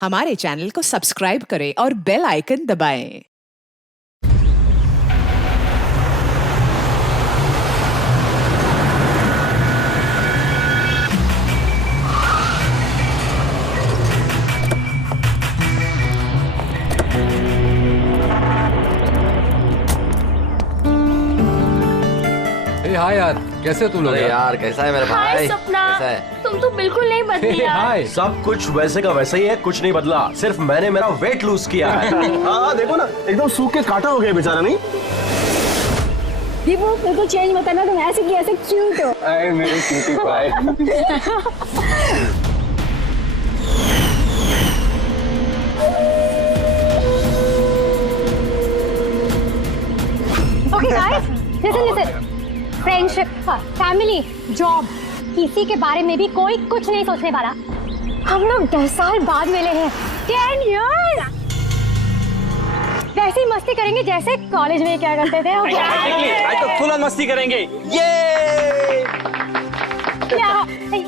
हमारे चैनल को सब्सक्राइब करें और बेल आइकन दबाएं। हाय यार, कैसे हो तुम लोग? यार कैसा है मेरा भाई? हाय सपना, कैसा है? तुम तो बिल्कुल नहीं बदली यार। हाय। सब कुछ वैसे का वैसा ही है, कुछ नहीं बदला, सिर्फ मैंने मेरा वेट लूज किया है। हाँ देखो ना, एकदम सूख के काटा हो गया बेचारा। नहीं दीपू बिल्कुल चेंज मत करना, तुम ऐसे की ऐसे क्यूट हो। अरे मेरे cutie pie. Okay guys, listen friendship, family, job, किसी के बारे में भी कोई कुछ नहीं सोचने वाला। हम लोग 10 साल बाद मिले हैं, 10 years। वैसी मस्ती करेंगे जैसे कॉलेज में क्या करते थे। आज तो फुल मस्ती करेंगे। ये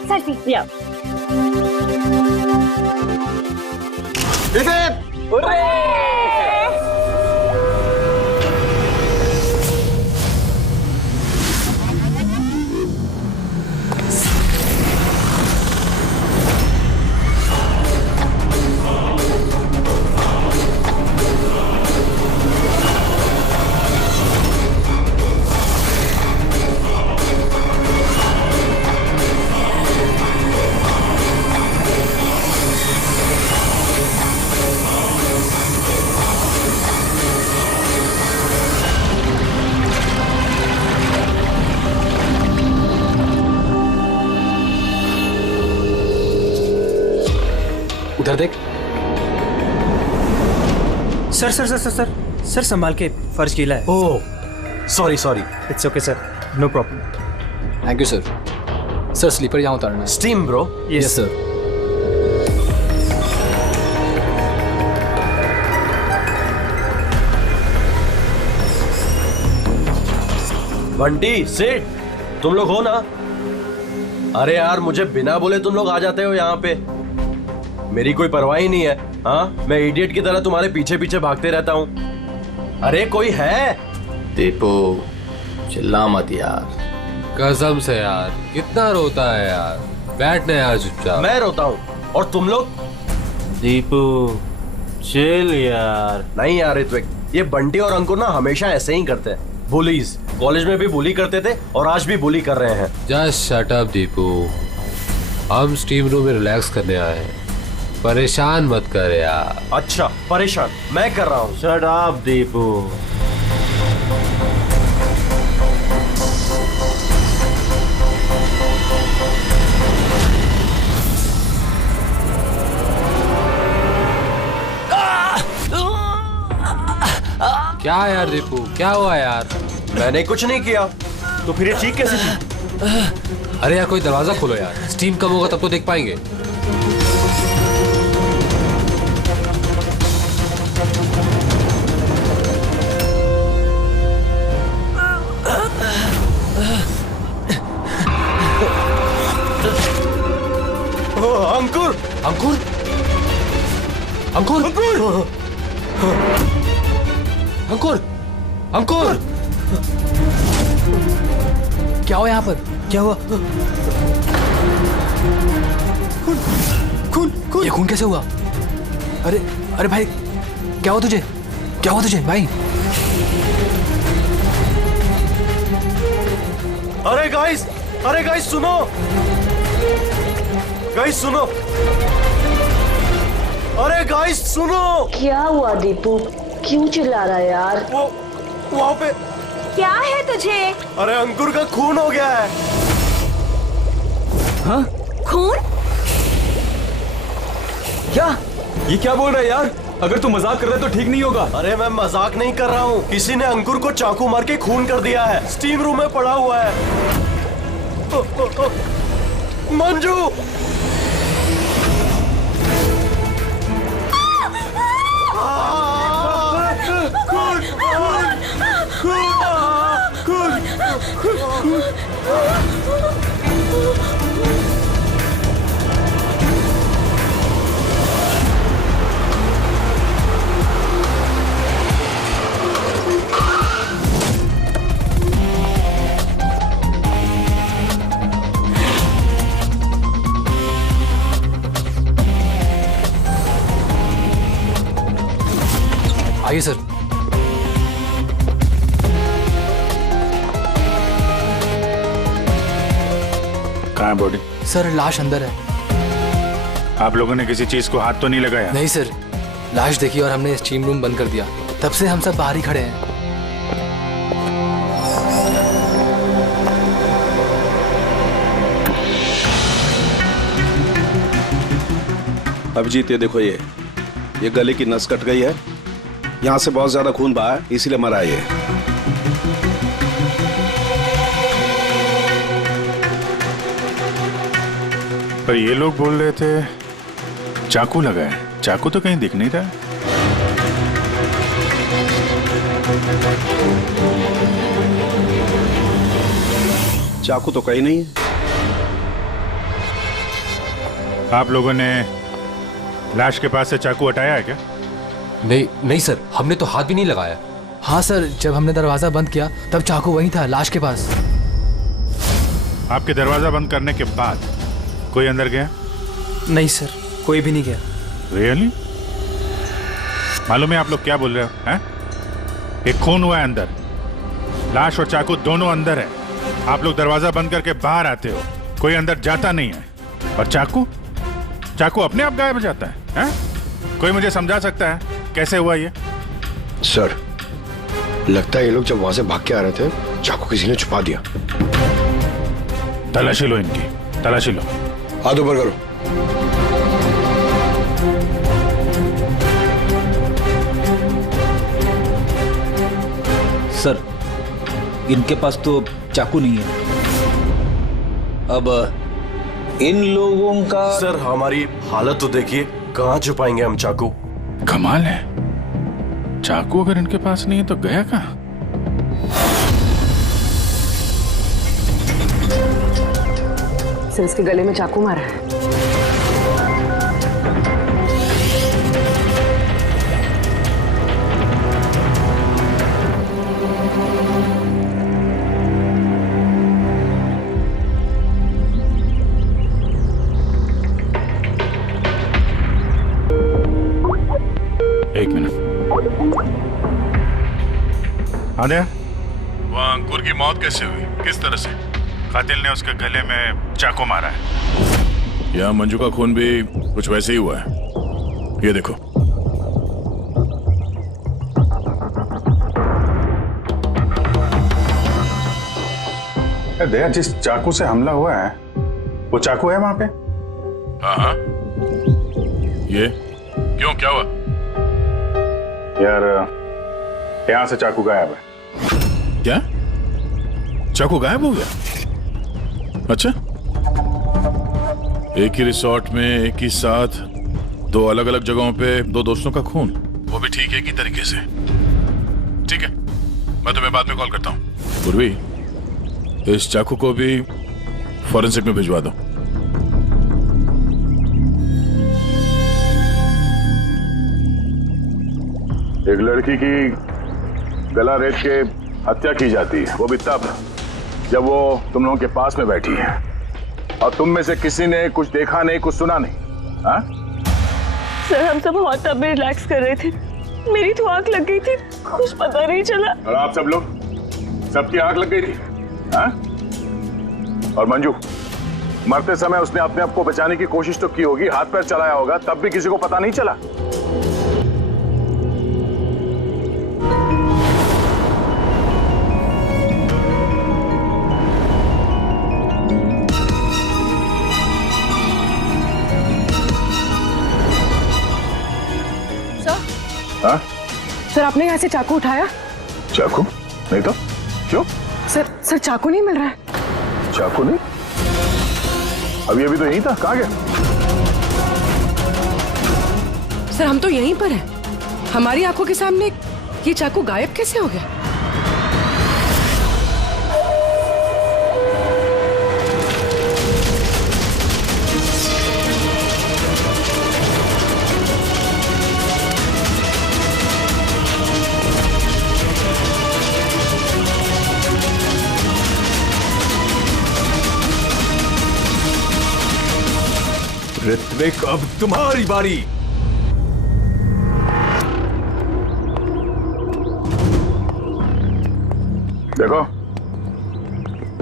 सेल्फी या उधर देख। Sir sir sir sir sir sir संभाल के, फर्श गीला है। Oh sorry sorry. It's okay sir, no problem. Thank you sir. Sir slipper यहाँ उतारना है। Steam bro. Yes sir. Bunty Seth, तुम लोग हो ना? अरे यार मुझे बिना बोले तुम लोग आ जाते हो यहाँ पे, मेरी कोई परवाह ही नहीं है। हाँ, मैं इडियट की तरह तुम्हारे पीछे पीछे भागते रहता हूँ। अरे कोई है? दीपू चिल्ला मत यार। कसम से यार, कितना रोता है यार। बैठने यार चुपचाप। मैं रोता हूँ और तुम लोग? दीपू चिल यार। नहीं यार ऋत्विक, ये बंटी और अंकुर ना हमेशा ऐसे ही करते हैं। बुलीज, कॉलेज में भी बुली करते थे और आज भी बुली कर रहे हैं। जस्ट शट अप दीपू, हम स्टीम रूम में रिलैक्स करने आए हैं, परेशान मत कर यार। अच्छा परेशान मैं कर रहा हूँ। Shut up Deepu. क्या यार दीपू, क्या हुआ यार? मैंने कुछ नहीं किया। तो फिर ये ठीक कैसे थी? अरे यार कोई दरवाजा खोलो यार, स्टीम कम होगा तब तो देख पाएंगे। अंकुर अंकुर अंकुर अंकुर अंकुर, क्या हुआ यहाँ पर? क्या हुआ? खून खून ये खून कैसे हुआ? अरे अरे भाई, क्या हुआ तुझे? क्या हुआ तुझे भाई? अरे गाइस सुनो, गाइस सुनो, अरे गाइस सुनो। क्या हुआ दीपू, क्यों चिल्ला रहा है यार? वो वहाँ पे क्या है तुझे? अरे अंकुर का खून हो गया है। हाँ? खून? क्या? ये क्या बोल रहा है यार? अगर तू मजाक कर रहा है तो ठीक नहीं होगा। अरे मैं मजाक नहीं कर रहा हूँ, किसी ने अंकुर को चाकू मार के खून कर दिया है, स्टीम रूम में पड़ा हुआ है। मंजू, आइए सर। कहाँ है बॉडी? सर लाश अंदर है। आप लोगों ने किसी चीज को हाथ तो नहीं लगाया? नहीं सर, लाश देखी और हमने स्टीम रूम बंद कर दिया, तब से हम सब बाहर ही खड़े हैं। अभिजीत, ये देखो, ये गले की नस कट गई है, यहाँ से बहुत ज्यादा खून बहा है, इसीलिए मरा ये। पर ये लोग बोल रहे थे चाकू लगा है। चाकू तो कहीं दिख नहीं रहा। चाकू तो कहीं नहीं है। आप लोगों ने लाश के पास से चाकू हटाया है क्या? नहीं नहीं सर, हमने तो हाथ भी नहीं लगाया। हाँ सर, जब हमने दरवाजा बंद किया तब चाकू वहीं था, लाश के पास। आपके दरवाजा बंद करने के बाद कोई अंदर गया? नहीं सर, कोई भी नहीं गया। रियली? मालूम है आप लोग क्या बोल रहे हो? हैं? एक खून हुआ है अंदर, लाश और चाकू दोनों अंदर है। आप लोग दरवाजा बंद करके बाहर आते हो, कोई अंदर जाता नहीं है। और चाकू चाकू अपने आप गायब हो जाता है, हैं? कोई मुझे समझा सकता है कैसे हुआ ये? सर, लगता है ये लोग जब वहां से भाग के आ रहे थे, चाकू किसी ने छुपा दिया। तलाशी लो इनकी, तलाशी लो। हाथ ऊपर करो। सर, इनके पास तो चाकू नहीं है। अब इन लोगों का। सर, हमारी हालत तो देखिए, कहाँ छुपाएंगे हम चाकू? कमाल है, चाकू अगर इनके पास नहीं है तो गया कहाँ? सर, इसके गले में चाकू मारा है। एक मिनट। आद्या, वह अंकुर की मौत कैसे हुई? किस तरह से? कातिल ने उसके गले में चाकू मारा है। यहाँ मंजू का खून भी कुछ वैसे ही हुआ है, ये देखो। दया, जिस चाकू से हमला हुआ है वो चाकू है वहां पे? हाँ, ये क्यों, क्या हुआ? यार, यहां से चाकू गायब है। क्या? चाकू गायब हो गया? अच्छा, एक ही रिसोर्ट में एक ही साथ दो अलग अलग जगहों पे दो दोस्तों का खून, वो भी ठीक एक ही तरीके से। ठीक है, मैं तुम्हें बाद में कॉल करता हूँ। पूर्वी, इस चाकू को भी फॉरेंसिक में भिजवा दो। एक लड़की की गला रेत के हत्या की जाती है, वो भी तब जब वो तुम लोगों के पास में बैठी है और तुम में से किसी ने कुछ देखा नहीं, कुछ सुना नहीं। हाँ? सर, हम सब होटल में रिलैक्स कर रहे थे, मेरी तो आंख लग गई थी, कुछ पता नहीं चला। और आप सब लोग, सबकी आंख लग गई थी? हाँ? और मंजू, मरते समय उसने अपने आप को बचाने की कोशिश तो की होगी, हाथ पैर चलाया होगा, तब भी किसी को पता नहीं चला। हाँ? सर, आपने यहाँ से चाकू उठाया? चाकू नहीं तो क्यों? सर, चाकू नहीं मिल रहा है। चाकू नहीं? अभी अभी तो यहीं था, कहाँ गया? सर, हम तो यहीं पर हैं। हमारी आंखों के सामने ये चाकू गायब कैसे हो गया? ऋत्विक, अब तुम्हारी बारी। देखो,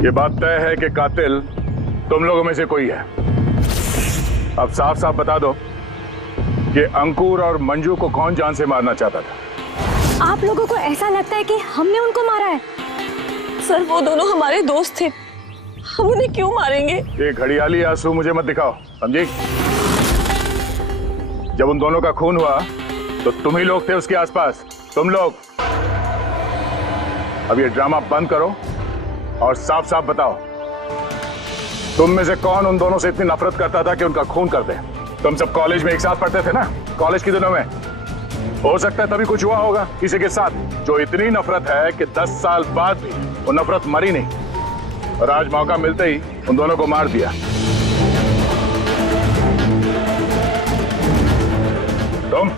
ये बात तय है कि कातिल तुम लोगों में से कोई है। अब साफ साफ बता दो कि अंकुर और मंजू को कौन जान से मारना चाहता था। आप लोगों को ऐसा लगता है कि हमने उनको मारा है? सर वो दोनों हमारे दोस्त थे, हम उन्हें क्यों मारेंगे? ये घड़ियाली आंसू मुझे मत दिखाओ, समझी? जब उन दोनों का खून हुआ तो तुम ही लोग थे उसके आसपास, तुम लोग। अब ये ड्रामा बंद करो और साफ साफ बताओ, तुम में से कौन उन दोनों से इतनी नफरत करता था कि उनका खून कर दे? तुम सब कॉलेज में एक साथ पढ़ते थे ना, कॉलेज के दिनों में। हो सकता है तभी कुछ हुआ होगा किसी के साथ, जो इतनी नफरत है कि 10 साल बाद भी वो नफरत मरी नहीं, और आज मौका मिलते ही उन दोनों को मार दिया। तुम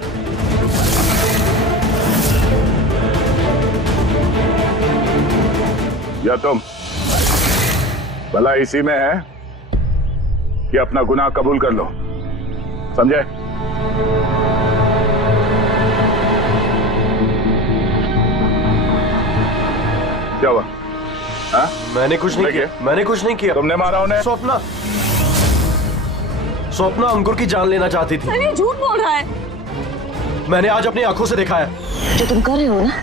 या तुम, भला इसी में है कि अपना गुनाह कबूल कर लो, समझे? क्या हुआ? हाँ? मैंने कुछ नहीं किया, मैंने कुछ नहीं किया। तुमने मारा उन्हें? स्वप्ना, स्वप्ना अंकुर की जान लेना चाहती थी। अरे झूठ बोल रहा है। मैंने आज अपनी आंखों से देखा है। जो तुम कर रहे हो ना,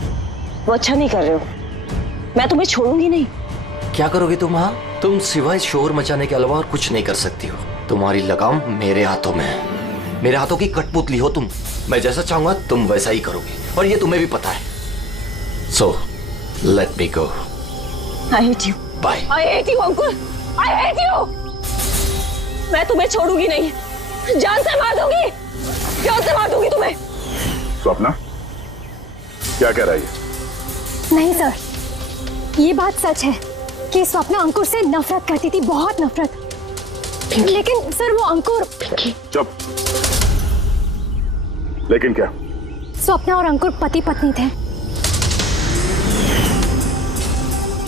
वो अच्छा नहीं कर रहे हो। मैं तुम्हें छोड़ूंगी नहीं। क्या करोगी तुम? हाँ, तुम सिवाय शोर मचाने के अलावा और कुछ नहीं कर सकती हो। तुम्हारी लगाम मेरे हाथों में है, मेरे हाथों की कठपुतली हो तुम। मैं जैसा चाहूंगा तुम वैसा ही करोगी, और ये तुम्हें भी पता है। So let me go. I hate you. Bye. I hate you, Ankur. I hate you. मैं तुम्हें छोड़ूंगी नहीं, जान से मार दूंगी, जान से मार दूंगी तुम्हें। स्वप्ना, क्या कह रही है? नहीं सर, ये बात सच है कि स्वप्ना अंकुर से नफरत करती थी, बहुत नफरत। लेकिन सर वो अंकुर। चुप। लेकिन क्या? स्वप्ना और अंकुर पति पत्नी थे,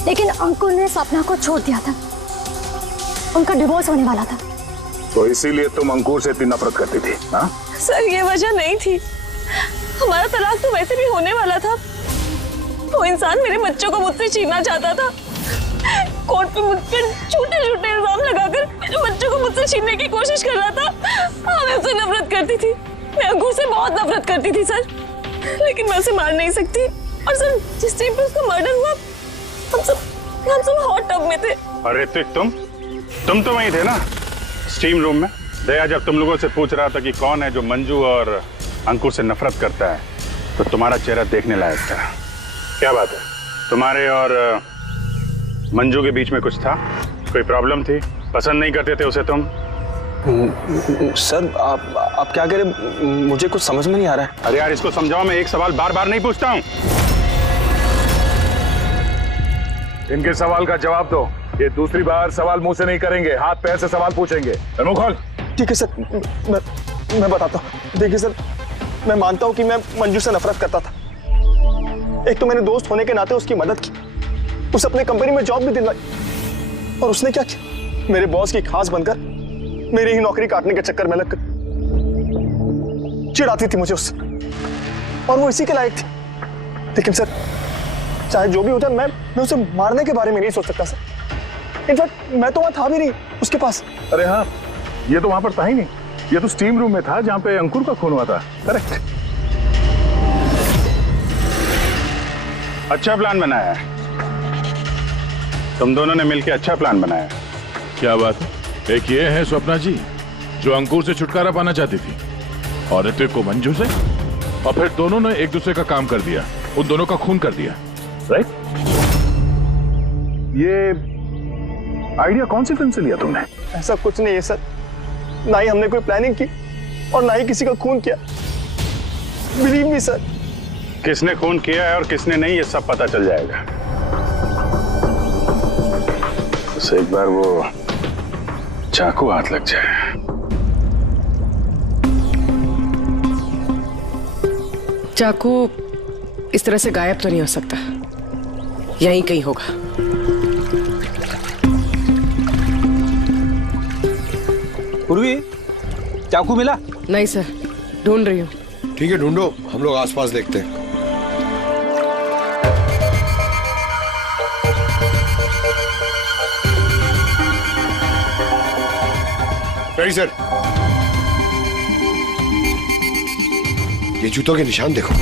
लेकिन अंकुर ने स्वप्ना को छोड़ दिया था, उनका डिवोर्स होने वाला था। तो इसीलिए तुम अंकुर से इतनी नफरत करती थी? हाँ? सर ये वजह नहीं थी, हमारा तलाक तो वैसे भी होने वाला था। वो इंसान मेरे बच्चों को मुझसे छीनना चाहता था। कोर्ट में मुझ पर झूठे झूठे इल्जाम लगाकर मेरे बच्चों को मुझसे छीनने की कोशिश कर रहा था। मैं उससे नफरत करती थी, मैं अंकुर से बहुत नफरत करती थी सर, लेकिन मैं उसे मार नहीं सकती। और सर जिस टाइम पे उसका मर्डर हुआ, हम सब हॉट टब में थे। और ऋतिक, तुम तो वहीं थे ना, स्टीम रूम में? दया जब तुम लोगों से पूछ रहा था कि कौन है जो मंजू और अंकुर से नफरत करता है, तो तुम्हारा चेहरा देखने लायक था। क्या बात है, तुम्हारे और मंजू के बीच में कुछ था? कोई प्रॉब्लम थी? पसंद नहीं करते थे उसे तुम? सर आप क्या कह रहे, मुझे कुछ समझ में नहीं आ रहा है। अरे यार इसको समझाओ, मैं एक सवाल बार बार नहीं पूछता हूँ। इनके सवाल का जवाब दो। ये दूसरी बार सवाल मुंह से नहीं करेंगे, हाथ पैर से सवाल पूछेंगे। मुंह खोल। ठीक है सर, मैं बताता हूँ। देखिए सर, मैं मानता हूँ कि मैं मंजू से नफरत करता था। एक तो मैंने दोस्त होने के नाते उसकी मदद की, उसे अपने कंपनी में जॉब भी दिलवाई, और उसने क्या किया, मेरे बॉस की खास बनकर मेरी ही नौकरी काटने के चक्कर में लगकर चिढ़ाती थी मुझे उससे, और वो इसी के लायक थी। लेकिन सर चाहे जो भी हो जाए, मैं उसे मारने के बारे में नहीं सोच सकता सर। इनफैक्ट मैं तो वहां था भी नहीं उसके पास। अरे हाँ, ये तो वहां पर था ही नहीं, ये तो स्टीम रूम में था जहां पे अंकुर का खून हुआ था। करेक्ट। अच्छा प्लान बनाया है तुम दोनों ने मिलकर, अच्छा प्लान बनाया। क्या बात है? एक ये है स्वप्ना जी जो अंकुर से छुटकारा पाना चाहती थी, और ऋतिक को मंजू से, और फिर दोनों ने एक दूसरे का काम कर दिया, उन दोनों का खून कर दिया। राइट? ये आइडिया कौन सी फिल्म से लिया तुमने? ऐसा कुछ नहीं है सर, ना ही हमने कोई प्लानिंग की और ना ही किसी का खून किया। Believe me sir. किसने खून किया है और किसने नहीं, ये सब पता चल जाएगा। बस एक बार वो चाकू हाथ लग जाए। चाकू इस तरह से गायब तो नहीं हो सकता, यहीं कहीं होगा। पूर्वी, चाकू मिला? नहीं सर, ढूंढ रही हूँ। ठीक है, ढूंढो, हम लोग आसपास देखते हैं। Sorry sir. ये जूतों के निशान देखो,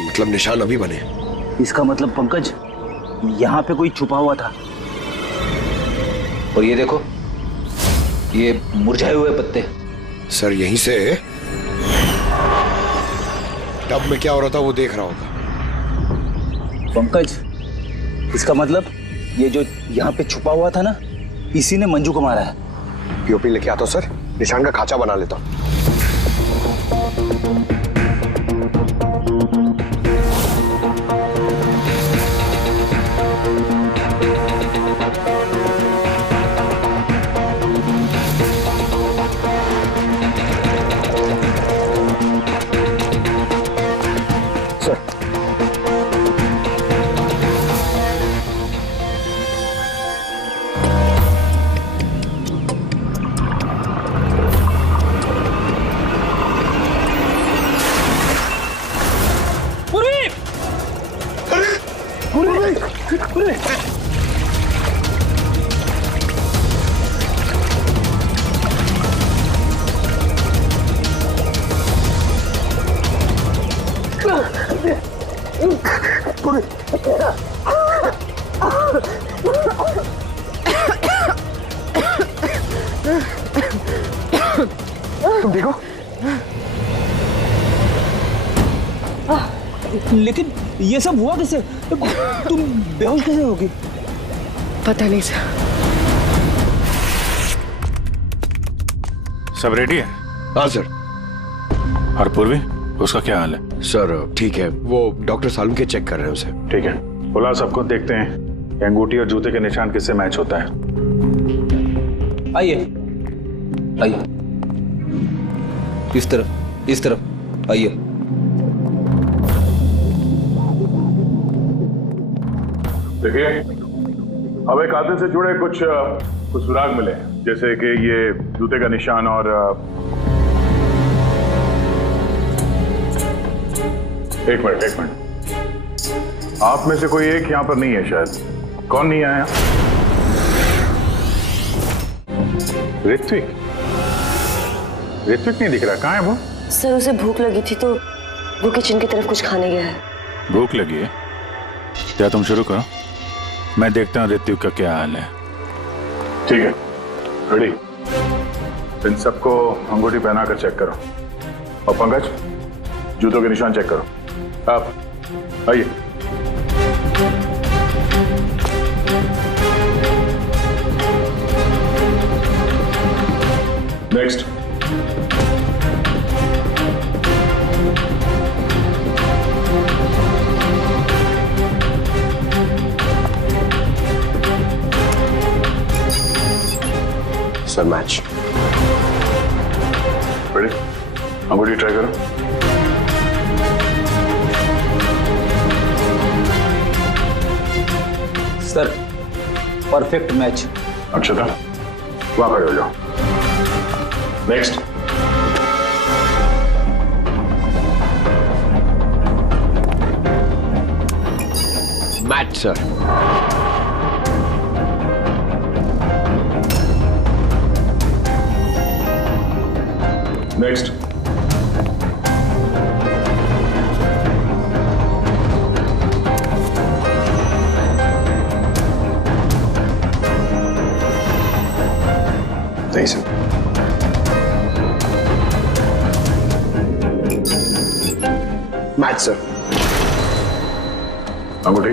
मतलब निशान अभी बने। इसका मतलब पंकज यहाँ पे कोई छुपा हुआ था। और ये देखो, ये मुरझाए हुए पत्ते। सर यहीं से टब में क्या हो रहा था वो देख रहा होगा। पंकज, इसका मतलब ये जो यहाँ पे छुपा हुआ था ना, इसी ने मंजू को मारा है। पीओपी लेके आता हूं सर, निशान का खाचा बना लेता हूं। तुम देखो, लेकिन ये सब हुआ कैसे? तुम बेहोश कैसे होगी? पता नहीं सर। सब रेडी है? हाँ सर। और पूर्वी, उसका क्या हाल है? सर ठीक है, वो डॉक्टर सालम के चेक कर रहे हैं उसे। ठीक है, बुलाओ सबको, देखते हैं कि अंगूठी और जूते के निशान किससे मैच होता है। आइए आइए, इस तरफ आइए। देखिए, हमें कातिल से जुड़े कुछ सुराग मिले, जैसे कि ये जूते का निशान और एक मिनट, आप में से कोई एक यहाँ पर नहीं है शायद। कौन नहीं आया? ऋत्विक नहीं दिख रहा, कहाँ है वो? सर उसे भूख लगी थी तो वो किचन की तरफ कुछ खाने गया है। भूख लगी है? क्या तुम शुरू करो, मैं देखता हूँ ऋत्विक का क्या हाल है। ठीक है, रेडी। इन सबको अंगूठी पहना कर चेक करो। और पंकज, जूतों के निशान चेक करो। आप आइए। नेक्स्ट। Sir match. रेडी? अंगूठी ट्राई करो। Sir perfect match. अक्षता, वहां खड़े हो जाओ। नेक्स्ट। Match sir. नेक्स्ट। नहीं सर। Match sir. अंगूठी।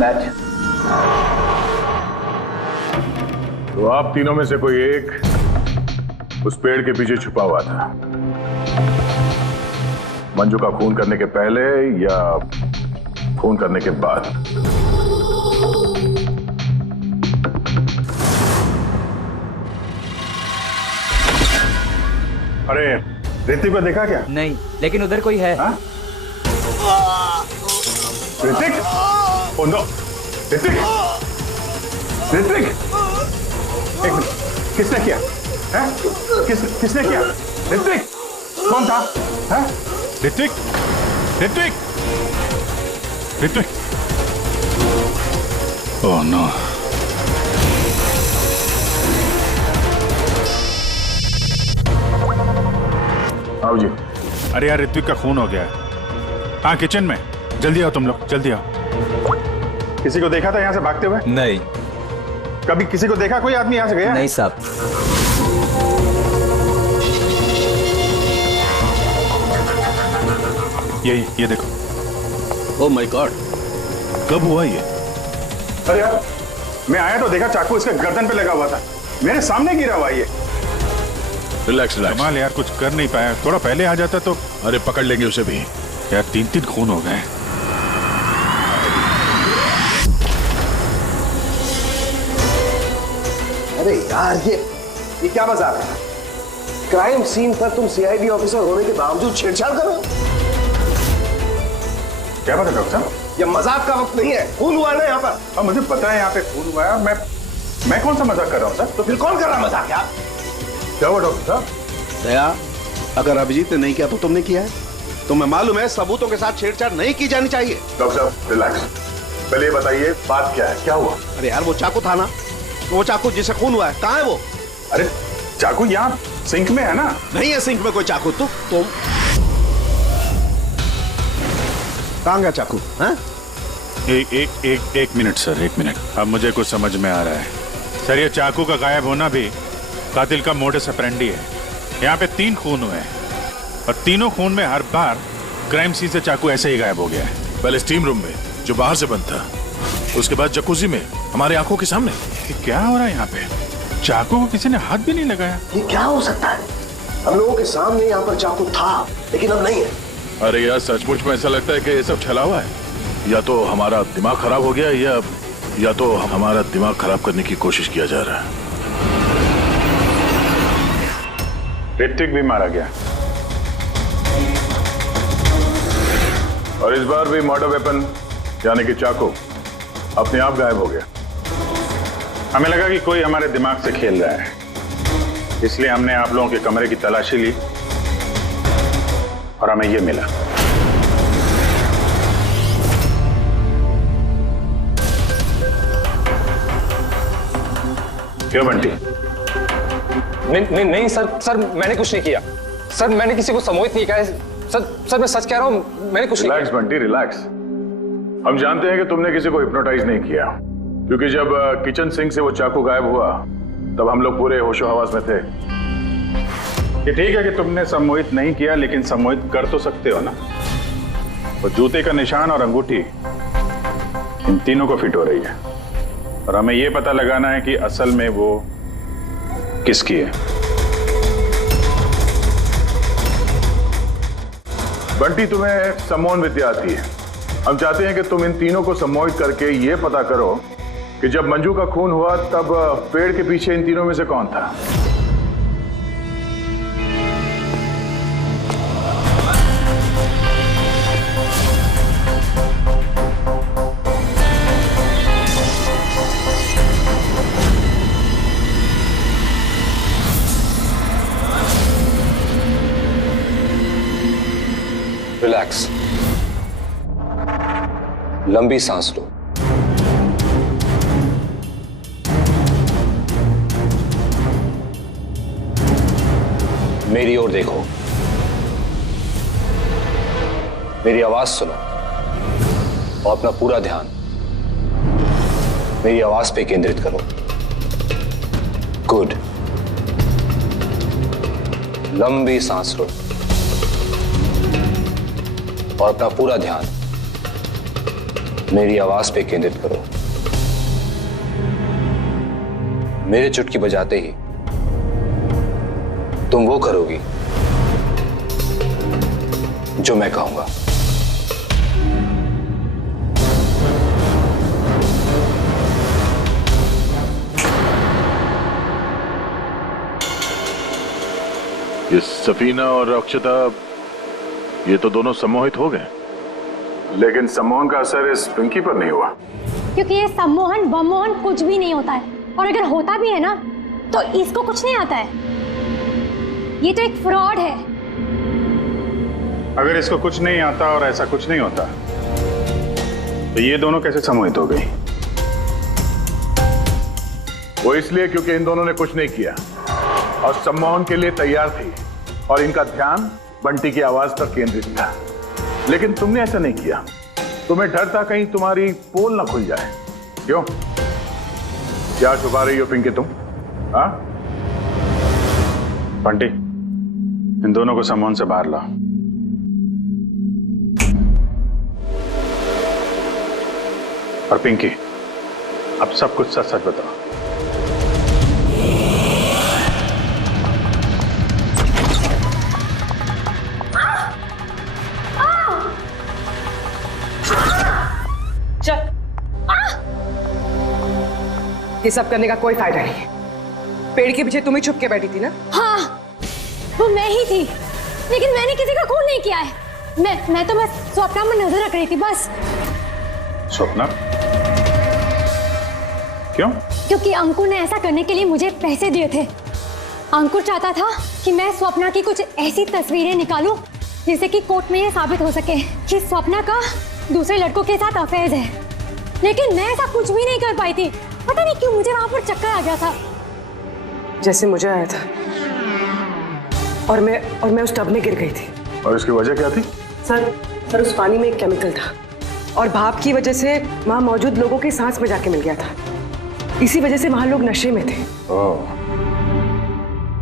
मैच। तो आप तीनों में से कोई एक उस पेड़ के पीछे छुपा हुआ था, मंजू का खून करने के पहले या खून करने के बाद? अरे ऋतिक को देखा क्या? नहीं, लेकिन उधर कोई है। ऋतिक? Oh no, Hrithik! ऋतिक! एक मिनट, किसने किया? हैं? किसने किया? ऋतिक! कौन था? हैं? ऋतिक! ऋतिक! ऋतिक! Oh no. आओ जी। अरे यार ऋत्विक का खून हो गया है। हाँ किचन में, जल्दी आओ तुम लोग, जल्दी आओ। किसी को देखा था यहाँ से भागते हुए? नहीं। कभी किसी को देखा कोई आदमी यहाँ से गया? नहीं साहब। ये देखो। ओह माय गॉड, कब हुआ ये? अरे यार मैं आया तो देखा चाकू इसके गर्दन पे लगा हुआ था, मेरे सामने गिरा हुआ ये। Relax relax. कमाल यार, कुछ कर नहीं पाया, थोड़ा पहले आ जाता तो। अरे पकड़ लेंगे उसे भी। यार 3 खून हो गए। अरे यार ये क्या मजाक है? क्राइम सीन पर तुम सीआईडी ऑफिसर होने के बावजूद छेड़छाड़ कर रहे हो? क्या बात है डॉक्टर साहब? ये मजाक का वक्त नहीं है, खून हुआ ना यहाँ पर। हाँ मुझे पता है यहाँ पे खून हुआ है, मैं कौन सा मजाक कर रहा हूँ सर? तो फिर कौन कर रहा है मजाक यार? क्या हुआ डॉक्टर साहब? दया, अगर अभिजीत ने नहीं किया तो तुमने किया है? तुम्हें मालूम है सबूतों के साथ छेड़छाड़ नहीं की जानी चाहिए। डॉक्टर साहब रिलैक्स, पहले ये बताइए बात क्या है, क्या हुआ? अरे यार वो चाकू था ना, वो चाकू जिससे खून हुआ है, कहाँ है वो? अरे चाकू यहाँ सिंक में है ना? नहीं है सिंक में कोई चाकू। तुम कहाँ गया चाकू? हाँ? एक मिनट सर, 1 मिनट। अब मुझे कुछ समझ में आ रहा है सर। ये चाकू का गायब होना भी कातिल का मोडस ऑपरेंडी है। यहाँ पे 3 खून हुए हैं और तीनों खून में हर बार क्राइम सीन से चाकू ऐसे ही गायब हो गया है। पहले स्टीम रूम में जो बाहर से बंद था, उसके बाद जकूजी में हमारे आंखों के सामने। क्या हो रहा है यहाँ पे? चाकू को किसी ने हाथ भी नहीं लगाया। ये क्या हो सकता है? हम लोगों के सामने यहाँ पर चाकू था लेकिन अब नहीं है। अरे यार सचमुच में ऐसा लगता है कि ये सब छला हुआ है। या तो हमारा दिमाग खराब हो गया या तो हमारा दिमाग खराब करने की कोशिश किया जा रहा है। ऋत्विक भी मारा गया और इस बार भी मर्डर वेपन यानी कि चाकू अपने आप गायब हो गया। हमें लगा कि कोई हमारे दिमाग से खेल रहा है, इसलिए हमने आप लोगों के कमरे की तलाशी ली और हमें ये मिला। क्यों बंटी? नहीं सर मैंने कुछ नहीं किया सर। मैंने किसी को सम्मोहित नहीं किया है सर मैं सच कह रहा हूँ, मैंने कुछ नहीं किया। Relax Bunty relax. हम जानते हैं कि तुमने किसी को हिप्नोटाइज नहीं किया, क्योंकि जब किचन सिंक से वो चाकू गायब हुआ तब हम लोग पूरे होशो हवास में थे। ये ठीक है कि तुमने सम्मोहित नहीं किया, लेकिन सम्मोहित कर तो सकते हो ना। वो जूते का निशान और अंगूठी इन तीनों को फिट हो रही है और हमें ये पता लगाना है कि असल में वो किसकी है। बंटी तुम्हें सम्मोहन विद्या आती है। हम चाहते हैं कि तुम इन तीनों को सम्मोहित करके ये पता करो कि जब मंजू का खून हुआ तब पेड़ के पीछे इन तीनों में से कौन था। रिलैक्स, लंबी सांस लो। मेरी ओर देखो, मेरी आवाज सुनो और अपना पूरा ध्यान मेरी आवाज पे केंद्रित करो। गुड। लंबी सांस लो और अपना पूरा ध्यान मेरी आवाज पे केंद्रित करो। मेरे चुटकी बजाते ही तुम वो करोगी जो मैं कहूंगा। ये सफीना और अक्षता, ये तो दोनों सम्मोहित हो गए, लेकिन सम्मोहन का असर इस पिंकी पर नहीं हुआ। क्योंकि ये सम्मोहन बमोहन कुछ भी नहीं होता है, और अगर होता भी है ना तो इसको कुछ नहीं आता है। ये तो एक फ्रॉड है। अगर इसको कुछ नहीं आता और ऐसा कुछ नहीं होता तो ये दोनों कैसे सम्मोहित हो गई? वो इसलिए क्योंकि इन दोनों ने कुछ नहीं किया और सम्मोहन के लिए तैयार थी और इनका ध्यान बंटी की आवाज पर केंद्रित था। लेकिन तुमने ऐसा नहीं किया। तुम्हें डर था कहीं तुम्हारी पोल ना खुल जाए। क्यों? क्या छुपा रही हो पिंकी तुम? हाँ? बंटी, इन दोनों को सम्मोहन से बाहर लाओ। और पिंकी, अब सब कुछ सच सच बताओ। चल, ये सब करने का कोई फायदा नहीं है। पेड़ के पीछे तुम ही छुप के बैठी थी ना? हाँ, वो मैं ही थी, लेकिन मैंने किसी का खून नहीं किया है। मैं तो बस स्वप्ना में नजर रख रही थी बस। स्वप्ना? क्यों? क्योंकि अंकुर ने ऐसा करने के लिए मुझे पैसे दिए थे। अंकुर चाहता था कि मैं स्वप्ना की कुछ ऐसी तस्वीरें निकालूं जिससे कि कोर्ट में ये साबित हो सके कि स्वप्ना का दूसरे लड़कों के साथ अफेयर है। लेकिन मैं ऐसा कुछ भी नहीं कर पाई थी। पता नहीं क्यों मुझे वहां पर चक्कर आ गया था, जैसे मुझे आया था। और मैं उस टब में गिर गई थी। और इसकी वजह क्या थी? सर उस पानी में एक केमिकल था और भाप की वजह से वहां मौजूद लोगों की सांस में जाके मिल गया था। इसी वजह से वहां लोग नशे में थे।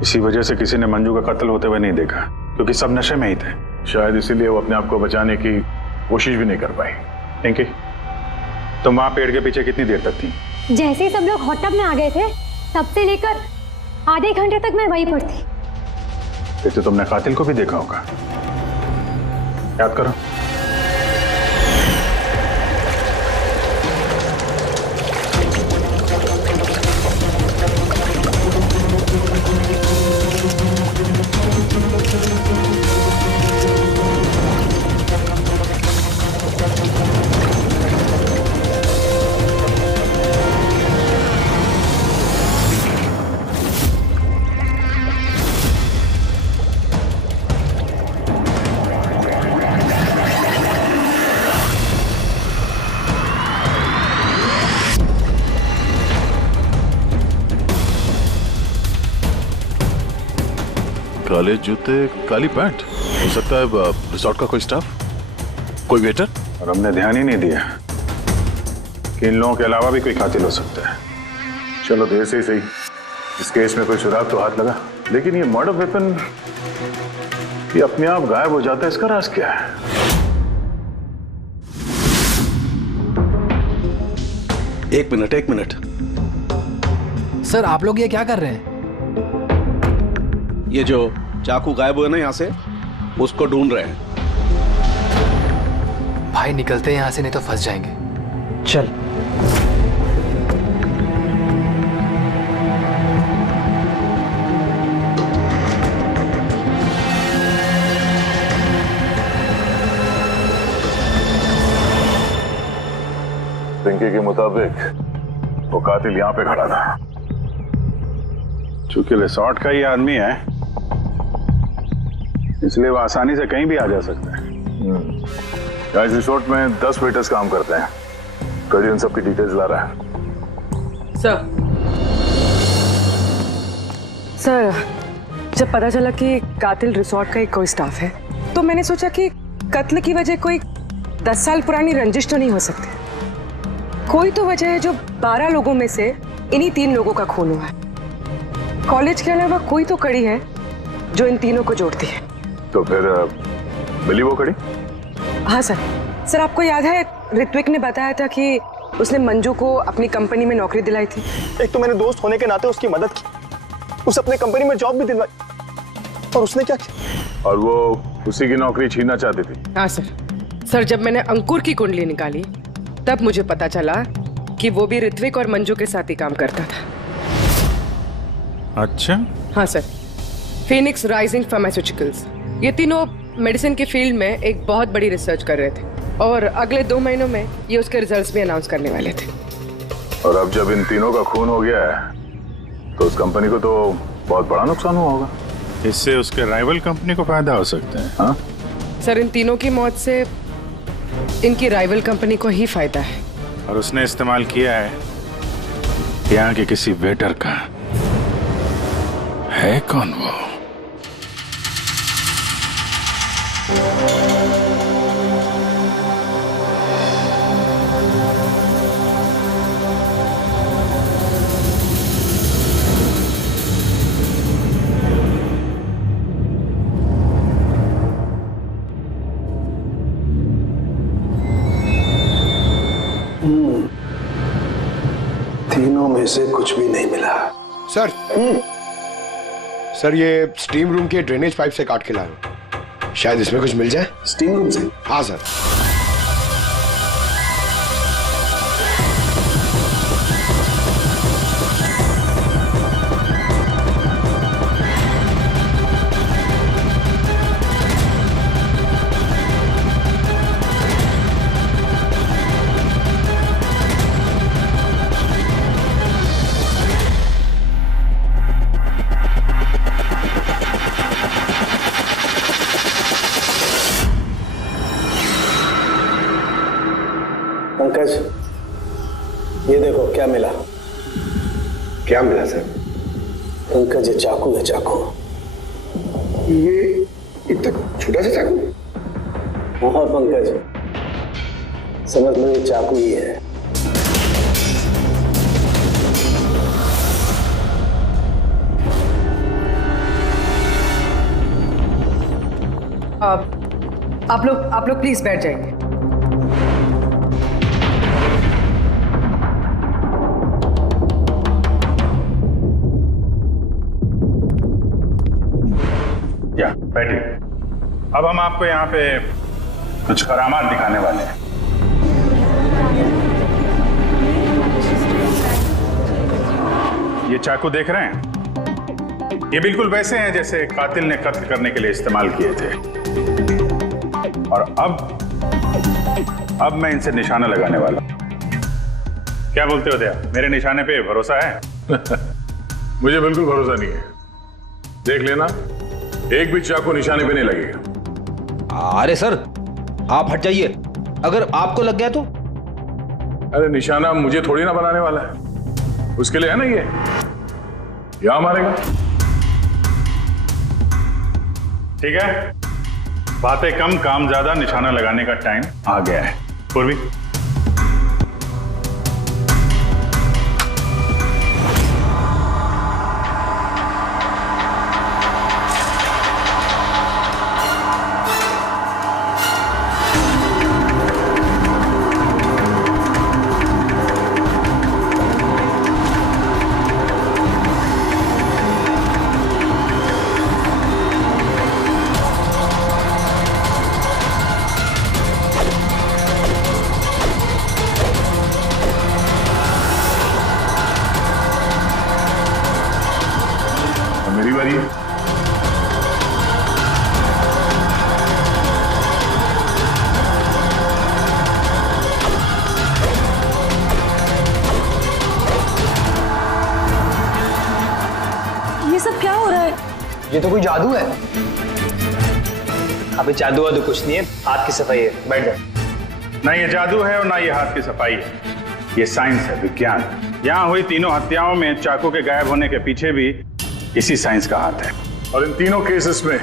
इसी वजह से किसी ने मंजू का कत्ल होते हुए नहीं देखा, क्योंकि सब नशे में ही थे। शायद इसीलिए वो अपने आप को बचाने की कोशिश भी नहीं कर पाई। पिंकी, तुम वहां पेड़ के पीछे कितनी देर तक थी? जैसे ही सब लोग हॉट टब में आ गए थे तब से लेकर आधे घंटे तक मैं वहीं पर थी। फिर तो तुमने कातिल को भी देखा होगा। याद करो। काले जूते, काली पैंट। हो सकता है रिसोर्ट का कोई स्टाफ, कोई वेटर। और हमने ध्यान ही नहीं दिया कि इन लोगों के अलावा भी कोई कातिल हो सकता है। चलो देर से ही सही, इस केस में कोई सुराग तो हाथ लगा। लेकिन ये मर्डर वेपन ये अपने आप गायब हो जाता है, इसका राज क्या है? एक मिनट। सर, आप लोग ये क्या कर रहे हैं? ये जो चाकू गायब हुए ना यहाँ से, उसको ढूंढ रहे हैं। भाई निकलते हैं यहाँ से, नहीं तो फंस जाएंगे। चल। पिंकी के मुताबिक वो कातिल यहाँ पे खड़ा था। चूंकि रिसोर्ट का ही आदमी है, इसलिए वो आसानी से कहीं भी आ जा सकता है। इस रिसोर्ट में 10 वेटर्स काम करते हैं। कल इन सब की डिटेल्स ला रहा है। सर, जब पता चला कि कातिल रिसोर्ट का ही कोई स्टाफ है, तो मैंने सोचा कि कत्ल की वजह कोई 10 साल पुरानी रंजिश तो नहीं हो सकती। कोई तो वजह है जो 12 लोगों में से इन्हीं 3 लोगों का खून हुआ है। कॉलेज के अलावा कोई तो कड़ी है जो इन तीनों को जोड़ती है। तो फिर मिली वो कड़ी? हाँ सर, आपको याद है ऋत्विक ने बताया था कि उसने मंजू को अपनी कंपनी में नौकरी दिलाई थी। एक तो मैंने दोस्त होने के नाते उसकी मदद की, उसे अपने कंपनी में जॉब भी दिलवाई, और उसने क्या किया? और वो उसी की नौकरी छीनना चाहती थी। हाँ सर, जब मैंने अंकुर की कुंडली निकाली तब मुझे पता चला कि वो भी ऋत्विक और मंजू के साथ ही काम करता था। अच्छा? हाँ सर, फिनिक्स राइजिंग फार्मास्यूटिकल्स, ये तीनों मेडिसिन की फील्ड में एक बहुत बड़ी रिसर्च कर रहे थे और अगले 2 महीनों में ये उसके रिजल्ट्स भी अनाउंस करने वाले थे। और अब जब इन तीनों का खून हो गया है तो उस कंपनी को तो बहुत बड़ा नुकसान हुआ होगा। इससे उसके राइवल कंपनी को फायदा हो सकता है। हाँ सर, इन तीनों की मौत से इनकी राइवल कंपनी को ही फायदा है। और उसने इस्तेमाल किया है यहाँ के किसी वेटर का है। कौन वो? तीनों में से कुछ भी नहीं मिला। सर सर ये स्टीम रूम के ड्रेनेज पाइप से काट के लाया हूं, शायद इसमें कुछ मिल जाए। स्टीम रूम से? हाँ सर। पंकज, ये देखो क्या मिला। क्या मिला सर? पंकज, ये चाकू है, चाकू। ये इतना छोटा सा चाकू? हाँ पंकज, समझ लो ये चाकू ही है। आप लोग प्लीज बैठ जाइए। बैठिए। अब हम आपको यहाँ पे कुछ करामात दिखाने वाले हैं। ये चाकू देख रहे हैं? ये बिल्कुल वैसे हैं जैसे कातिल ने कत्ल करने के लिए इस्तेमाल किए थे। और अब मैं इनसे निशाना लगाने वाला हूं। क्या बोलते हो दया? मेरे निशाने पे भरोसा है? मुझे बिल्कुल भरोसा नहीं है। देख लेना, एक भी चाकू निशाने पे नहीं लगेगा। अरे सर, आप हट जाइए, अगर आपको लग गया तो? अरे निशाना मुझे थोड़ी ना बनाने वाला है, उसके लिए है ना ये यहां मारेगा। ठीक है, बातें कम काम ज्यादा, निशाना लगाने का टाइम आ गया है। पूर्वी, मेरी बारी है। ये सब क्या हो रहा है? ये तो कोई जादू है। अभी जादू वादू कुछ नहीं है, हाथ की सफाई है। बैठ जाओ। ना ये जादू है और ना ये हाथ की सफाई है, ये साइंस है, विज्ञान। यहाँ हुई तीनों हत्याओं में चाकू के गायब होने के पीछे भी इसी साइंस का हाथ है। और इन तीनों केसेस में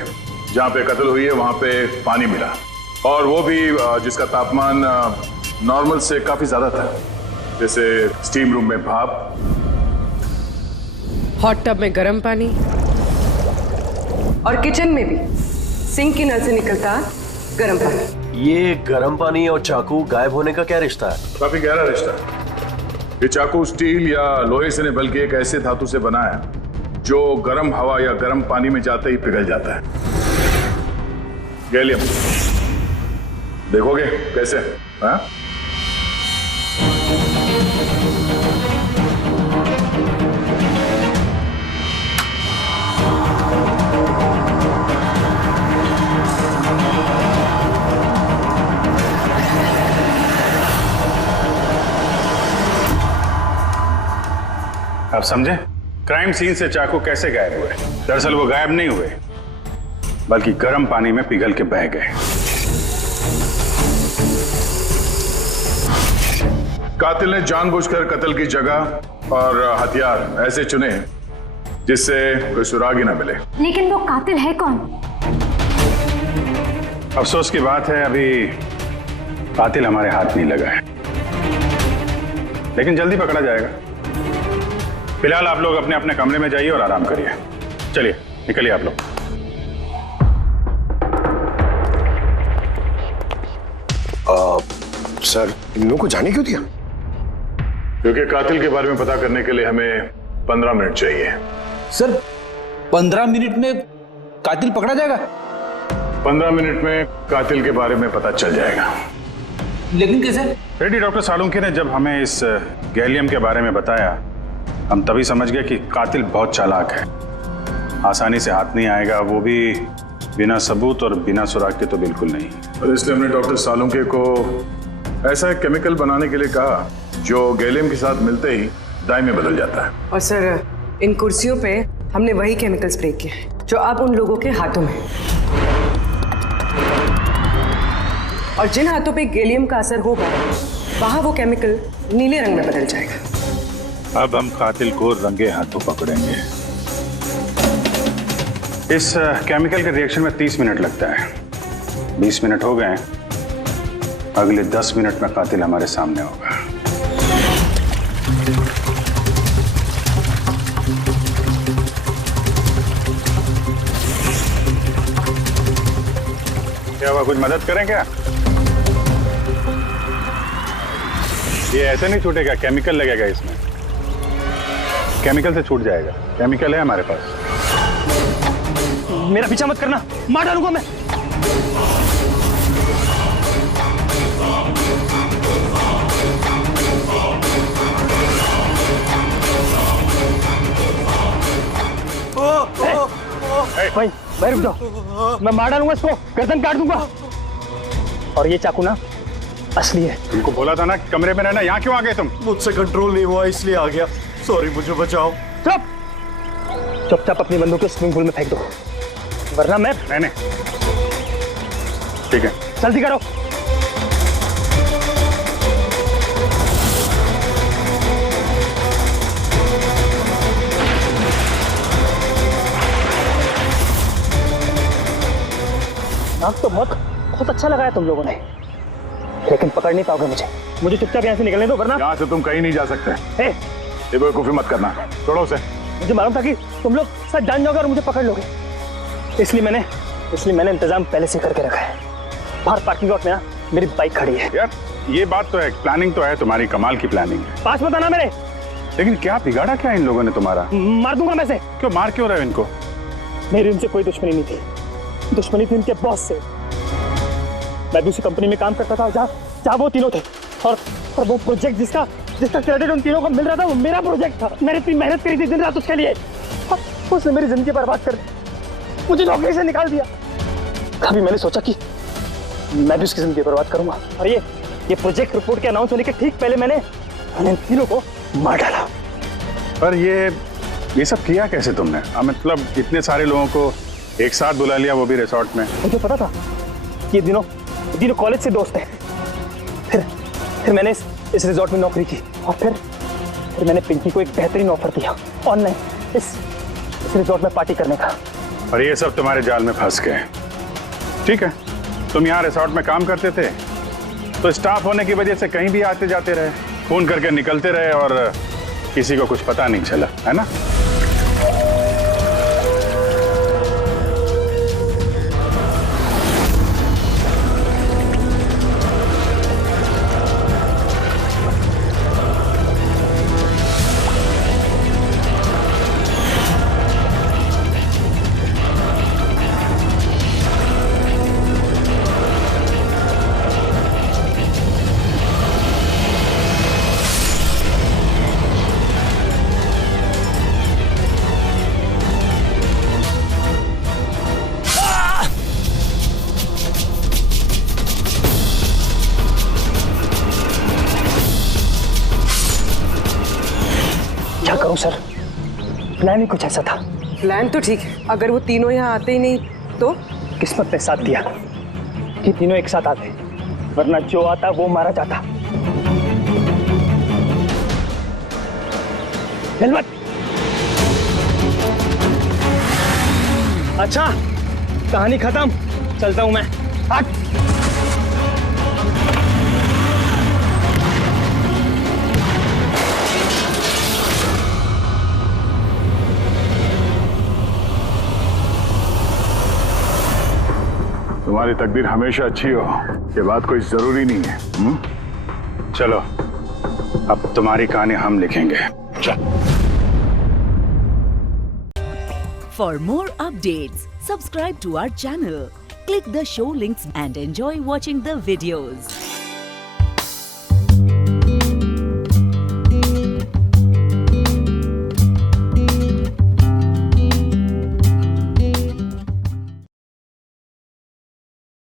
जहां पे कत्ल हुई है वहां पे पानी मिला, और वो भी जिसका तापमान नॉर्मल से काफी ज्यादा था, जैसे स्टीम रूम में भाप, हॉट टब में गर्म पानी, और किचन में भी सिंक की नल से निकलता गर्म पानी। ये गर्म पानी और चाकू गायब होने का क्या रिश्ता है? काफी गहरा रिश्ता है। ये चाकू स्टील या लोहे से नहीं बल्कि एक ऐसे धातु से बना है जो गर्म हवा या गर्म पानी में जाते ही पिघल जाता है। गैलियम। देखोगे कैसे? हाँ? आप समझे? क्राइम सीन से चाकू कैसे गायब हुए? दरअसल वो गायब नहीं हुए, बल्कि गर्म पानी में पिघल के बह गए। कातिल ने जानबूझकर कत्ल की जगह और हथियार ऐसे चुने जिससे कोई सुराग ही ना मिले। लेकिन वो कातिल है कौन? अफसोस की बात है अभी कातिल हमारे हाथ नहीं लगा है, लेकिन जल्दी पकड़ा जाएगा। फिलहाल आप लोग अपने अपने कमरे में जाइए और आराम करिए। चलिए निकलिए आप लोग। सर इन लोगों को जाने क्यों दिया? क्योंकि कातिल के बारे में पता करने के लिए हमें 15 मिनट चाहिए। सर 15 मिनट में कातिल पकड़ा जाएगा? 15 मिनट में कातिल के बारे में पता चल जाएगा। लेकिन कैसे? रेडी डॉक्टर सालुंके ने जब हमें इस गैलियम के बारे में बताया, हम तभी समझ गए कि कातिल बहुत चालाक है, आसानी से हाथ नहीं आएगा, वो भी बिना सबूत और बिना सुराग के तो बिल्कुल नहीं। और इसलिए हमने डॉक्टर सालुंके को ऐसा एक केमिकल बनाने के लिए कहा जो गैलियम के साथ मिलते ही डाई में बदल जाता है। और सर इन कुर्सियों पे हमने वही केमिकल स्प्रे किया है जो अब उन लोगों के हाथों में है। और जिन हाथों पे गैलियम का असर होगा वहां वो केमिकल नीले रंग में बदल जाएगा। अब हम कातिल को रंगे हाथों पकड़ेंगे। इस केमिकल के रिएक्शन में 30 मिनट लगता है। 20 मिनट हो गए, अगले 10 मिनट में कातिल हमारे सामने होगा। क्या हुआ, कुछ मदद करें क्या? ये ऐसे नहीं छूटेगा, केमिकल लगेगा इसमें। केमिकल से छूट जाएगा, केमिकल है हमारे पास। मेरा पीछा मत करना, मार डालूंगा मैं। भाई रुक जाओ, मैं मार डालूंगा इसको, गर्दन काट दूंगा। और ये चाकू ना असली है। तुमको बोला था ना कि कमरे में रहना, यहाँ क्यों आ गए तुम? मुझसे कंट्रोल नहीं हुआ इसलिए आ गया। सॉरी, मुझे बचाओ। चुपचाप अपनी बंदूक को स्विमिंग पूल में फेंक दो, वरना मैं नहीं। ठीक है, जल्दी करो। नाक तो बहुत अच्छा लगाया तुम लोगों ने, लेकिन पकड़ नहीं पाओगे मुझे चुपचाप यहाँ से निकलने दो, वरना यहाँ से तुम कहीं नहीं जा सकते। ये बेवकूफी मत करना, छोड़ो उसे। मुझे मालूम था कि तुम लोग सब जान जाओगे और मुझे पकड़ लोगे, इसलिए मैंने इंतजाम पहले से करके रखा है। बाहर पार्किंग लॉट में ना मेरी बाइक खड़ी है। यार ये बात तो है, प्लानिंग तो है तुम्हारी, कमाल की प्लानिंग है। पास मत आना मेरे। लेकिन क्या बिगाड़ा क्या इन लोगों ने तुम्हारा? मार दूंगा मैं से। क्यों मार क्यों रहे हो इनको? मेरी उनसे कोई दुश्मनी नहीं थी, दुश्मनी थी उनके बॉस से। मैं भी उसी कंपनी में काम करता था जहाँ वो तीनों थे, और वो प्रोजेक्ट जिसका क्रेडिट उन तीनों को मिल रहा था वो मेरा प्रोजेक्ट था। मैंने इतनी मेहनत करी थी दिन रात उसके लिए, उसने मेरी जिंदगी बर्बाद कर दी, मुझे नौकरी से निकाल दिया। कभी मैंने सोचा कि मैं भी उसकी जिंदगी बर्बाद करूंगा, और ये प्रोजेक्ट रिपोर्ट के अनाउंस होने के ठीक पहले मैंने इन तीनों को मार डाला। पर ये सब किया कैसे तुमने? मतलब इतने सारे लोगों को एक साथ बुला लिया, वो भी रिसोर्ट में। मुझे पता था ये दिनों कॉलेज से दोस्त हैं। फिर मैंने इस रिसोर्ट में नौकरी की, और फिर मैंने पिंकी को एक बेहतरीन ऑफर दिया ऑनलाइन इस रिसोर्ट में पार्टी करने का। और ये सब तुम्हारे जाल में फंस गए। ठीक है, तुम यहाँ रिसोर्ट में काम करते थे तो स्टाफ होने की वजह से कहीं भी आते जाते रहे, फोन करके निकलते रहे, और किसी को कुछ पता नहीं चला, है ना? सर, प्लान ही कुछ ऐसा था। प्लान तो ठीक है, अगर वो तीनों यहाँ आते ही नहीं तो? किस्मत ने साथ दिया कि तीनों एक साथ आते, वरना जो आता वो मारा जाता। हेलमेट। अच्छा, कहानी खत्म, चलता हूं मैं। हट। तुम्हारी तकदीर हमेशा अच्छी हो, ये बात कोई जरूरी नहीं है। चलो, अब तुम्हारी कहानी हम लिखेंगे। चल। For more updates, subscribe to our channel, click the show links and enjoy watching the videos.